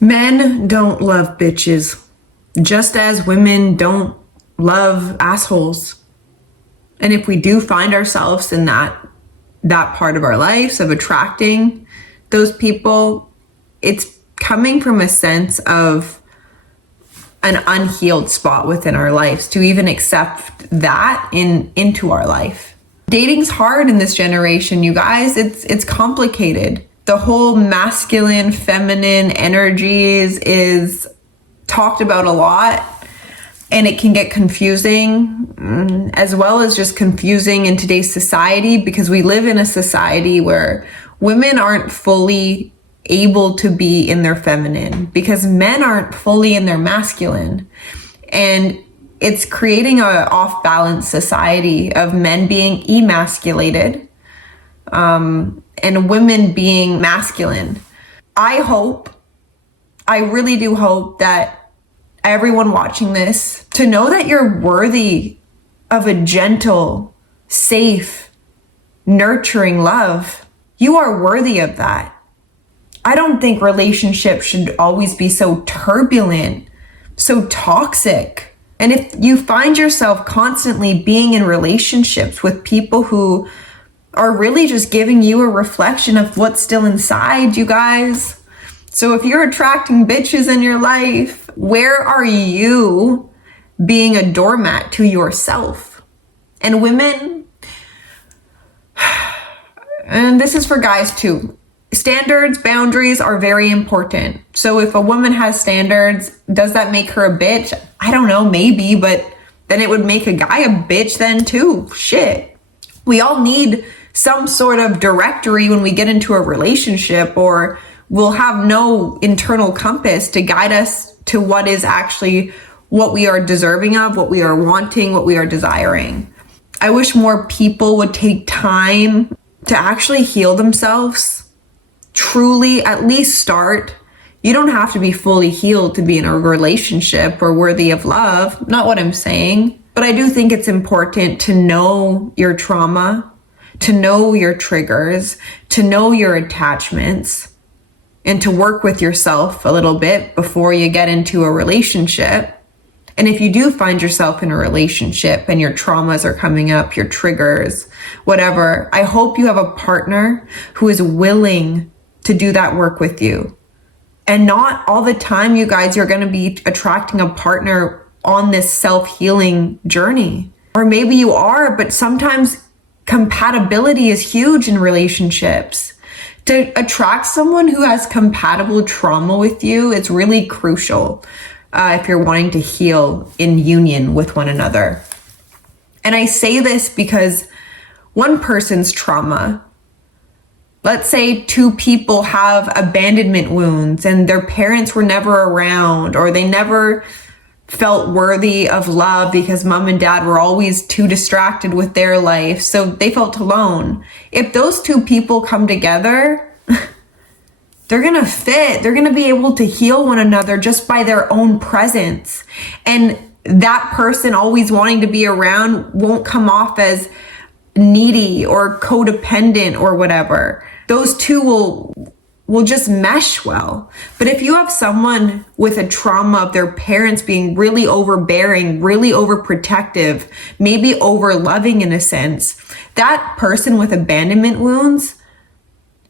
Men don't love bitches, just as women don't love assholes. And if we do find ourselves in that part of our lives of attracting those people, it's coming from a sense of an unhealed spot within our lives to even accept that into our life. Dating's hard in this generation, you guys. It's complicated. The whole masculine, feminine energies is talked about a lot, and it can get confusing, as well as just confusing in today's society, because we live in a society where women aren't fully able to be in their feminine because men aren't fully in their masculine. And it's creating an off-balance society of men being emasculated, and women being masculine. I really do hope that everyone watching this to know that you're worthy of a gentle, safe, nurturing love. You are worthy of that. I don't think relationships should always be so turbulent, so toxic. And if you find yourself constantly being in relationships with people who are really just giving you a reflection of what's still inside, you guys. So if you're attracting bitches in your life, where are you being a doormat to yourself? And women, and this is for guys too, standards, boundaries are very important. So if a woman has standards, does that make her a bitch? I don't know, maybe, but then it would make a guy a bitch then too. Shit. We all need some sort of directory when we get into a relationship, or we'll have no internal compass to guide us to what is actually what we are deserving of, what we are wanting, what we are desiring. I wish more people would take time to actually heal themselves, truly at least start. You don't have to be fully healed to be in a relationship or worthy of love. Not what I'm saying, but I do think it's important to know your trauma, to know your triggers, to know your attachments, and to work with yourself a little bit before you get into a relationship. And if you do find yourself in a relationship and your traumas are coming up, your triggers, whatever, I hope you have a partner who is willing to do that work with you. And not all the time, you guys, you're going to be attracting a partner on this self-healing journey. Or maybe you are, but sometimes compatibility is huge in relationships. To attract someone who has compatible trauma with you, it's really crucial if you're wanting to heal in union with one another. And I say this because one person's trauma, let's say two people have abandonment wounds and their parents were never around, or they never felt worthy of love because mom and dad were always too distracted with their life, so they felt alone. If those two people come together, they're gonna fit. They're gonna be able to heal one another just by their own presence. And that person always wanting to be around won't come off as needy or codependent or whatever. Those two will just mesh well. But if you have someone with a trauma of their parents being really overbearing, really overprotective, maybe over loving in a sense, that person with abandonment wounds,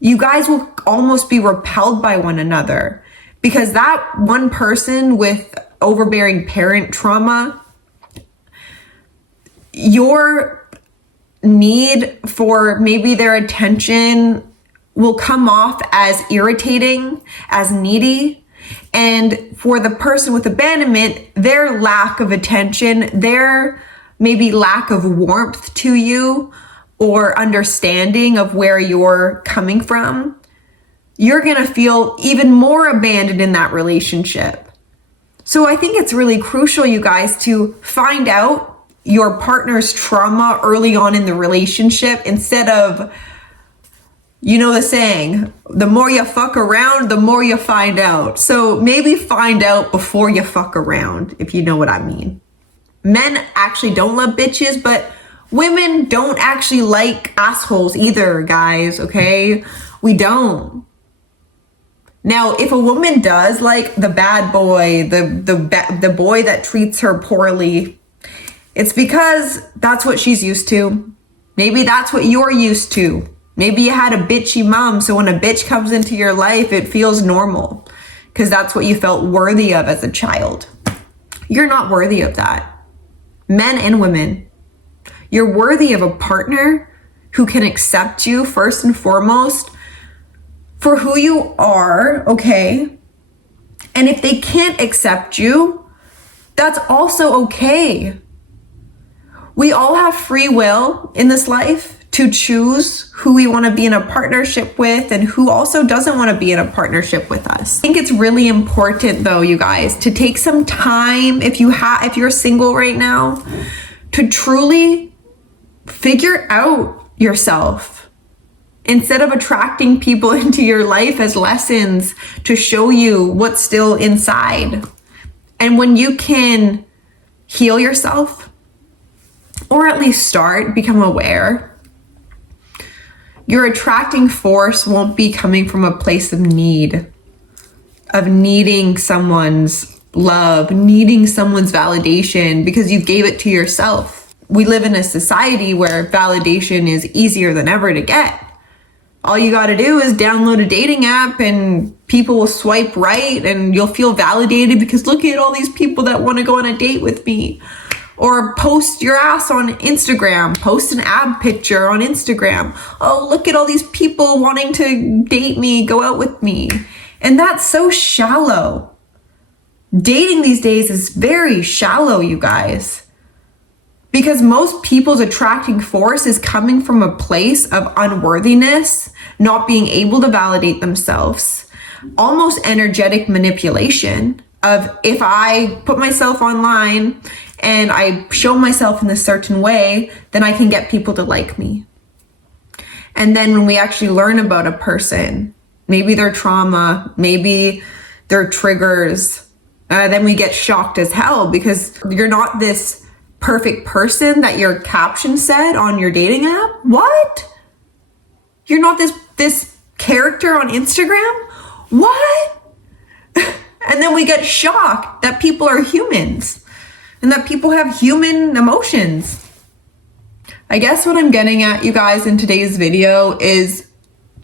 you guys will almost be repelled by one another, because that one person with overbearing parent trauma, your need for maybe their attention will come off as irritating, as needy. And for the person with abandonment, their lack of attention, their maybe lack of warmth to you or understanding of where you're coming from, you're gonna feel even more abandoned in that relationship. So I think it's really crucial, you guys, to find out your partner's trauma early on in the relationship, instead of, you know the saying, the more you fuck around, the more you find out. So maybe find out before you fuck around, if you know what I mean. Men actually don't love bitches, but women don't actually like assholes either, guys, okay? We don't. Now, if a woman does like the bad boy, the boy that treats her poorly, it's because that's what she's used to. Maybe that's what you're used to. Maybe you had a bitchy mom, so when a bitch comes into your life, it feels normal because that's what you felt worthy of as a child. You're not worthy of that. Men and women, you're worthy of a partner who can accept you first and foremost for who you are, okay? And if they can't accept you, that's also okay. We all have free will in this life to choose who we want to be in a partnership with and who also doesn't want to be in a partnership with us. I think it's really important though, you guys, to take some time if you're single right now, to truly figure out yourself. Instead of attracting people into your life as lessons to show you what's still inside. And when you can heal yourself, or at least become aware, your attracting force won't be coming from a place of need, of needing someone's love, needing someone's validation because you gave it to yourself. We live in a society where validation is easier than ever to get. All you got to do is download a dating app and people will swipe right and you'll feel validated because look at all these people that want to go on a date with me. Or post your ass on Instagram, post an ab picture on Instagram. Oh, look at all these people wanting to date me, go out with me. And that's so shallow. Dating these days is very shallow, you guys. Because most people's attracting force is coming from a place of unworthiness, not being able to validate themselves, almost energetic manipulation of if I put myself online and I show myself in a certain way, then I can get people to like me. And then when we actually learn about a person, maybe their trauma, maybe their triggers, then we get shocked as hell because you're not this perfect person that your caption said on your dating app. What? You're not this character on Instagram? What? And then we get shocked that people are humans and that people have human emotions. I guess what I'm getting at, you guys, in today's video is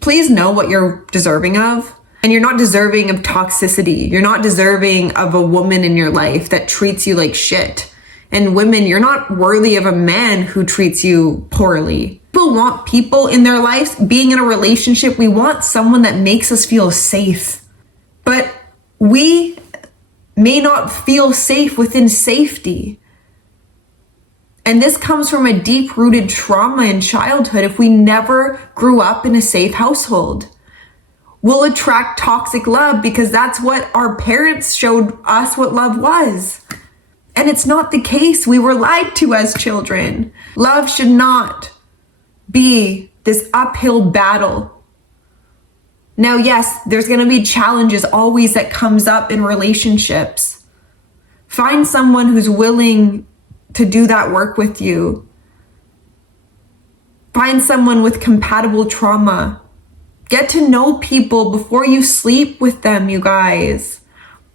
please know what you're deserving of. And you're not deserving of toxicity. You're not deserving of a woman in your life that treats you like shit. And women, you're not worthy of a man who treats you poorly. People want people in their lives. Being in a relationship, we want someone that makes us feel safe. But we may not feel safe within safety. And this comes from a deep-rooted trauma in childhood. If we never grew up in a safe household, we'll attract toxic love because that's what our parents showed us what love was. And it's not the case. We were lied to as children. Love should not be this uphill battle. Now, yes, there's going to be challenges always that comes up in relationships. Find someone who's willing to do that work with you. Find someone with compatible trauma. Get to know people before you sleep with them, you guys.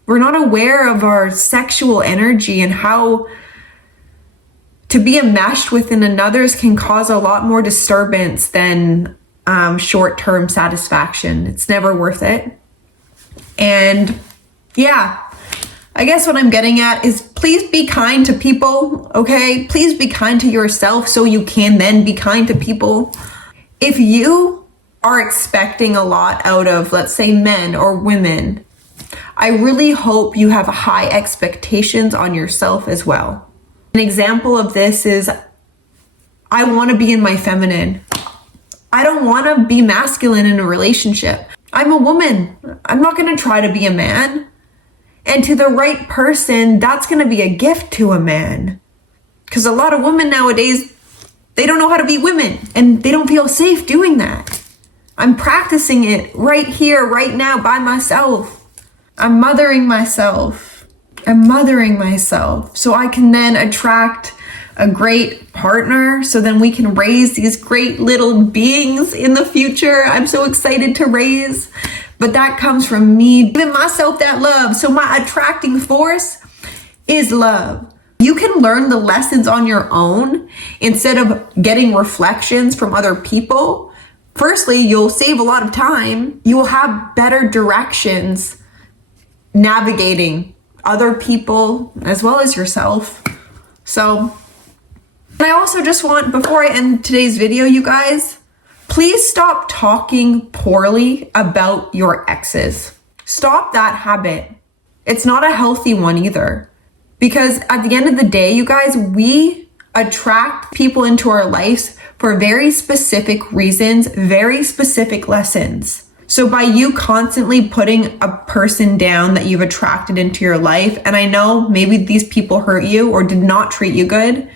We're not aware of our sexual energy and how to be enmeshed within another's can cause a lot more disturbance than short-term satisfaction. It's never worth it. And yeah, I guess what I'm getting at is please be kind to people, okay? Please be kind to yourself so you can then be kind to people. If you are expecting a lot out of, let's say, men or women, I really hope you have high expectations on yourself as well. An example of this is, I want to be in my feminine. I don't want to be masculine in a relationship. I'm a woman. I'm not going to try to be a man. And to the right person, that's going to be a gift to a man. Because a lot of women nowadays, they don't know how to be women and they don't feel safe doing that. I'm practicing it right here, right now by myself. I'm mothering myself. So I can then attract a great partner. So then we can raise these great little beings in the future. I'm so excited to raise. But that comes from me giving myself that love. So my attracting force is love. You can learn the lessons on your own instead of getting reflections from other people. Firstly, you'll save a lot of time. You will have better directions navigating other people as well as yourself. So, I also just want, before I end today's video, you guys, please stop talking poorly about your exes. Stop that habit. It's not a healthy one either. Because at the end of the day, you guys, we attract people into our lives for very specific reasons, very specific lessons. So by you constantly putting a person down that you've attracted into your life, and I know maybe these people hurt you or did not treat you good,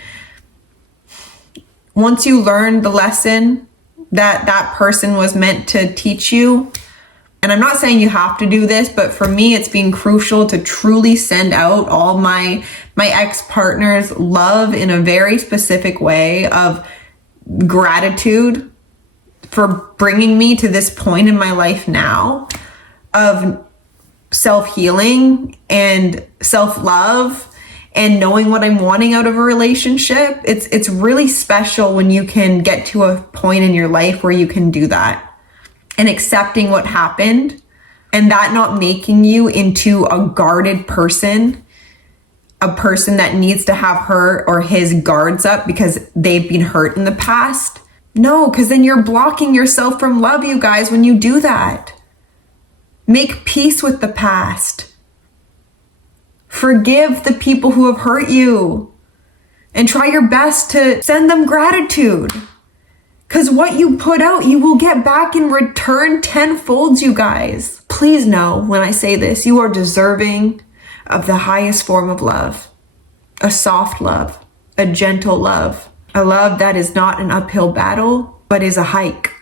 once you learn the lesson that that person was meant to teach you, and I'm not saying you have to do this, but for me, it's been crucial to truly send out all my ex-partners love in a very specific way of gratitude for bringing me to this point in my life now of self-healing and self-love and knowing what I'm wanting out of a relationship. It's really special when you can get to a point in your life where you can do that. And accepting what happened, and that not making you into a guarded person, a person that needs to have her or his guards up because they've been hurt in the past. No, because then you're blocking yourself from love, you guys, when you do that. Make peace with the past. Forgive the people who have hurt you, and try your best to send them gratitude. Because what you put out, you will get back in return tenfold, you guys. Please know when I say this, you are deserving of the highest form of love. A soft love, a gentle love, a love that is not an uphill battle, but is a hike.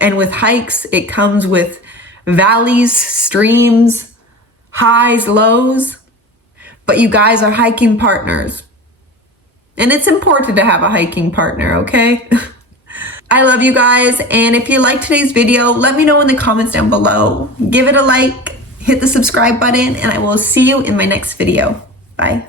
And with hikes, it comes with valleys, streams, highs, lows. But you guys are hiking partners. And it's important to have a hiking partner, okay? I love you guys, and if you liked today's video, let me know in the comments down below. Give it a like, hit the subscribe button, and I will see you in my next video. Bye.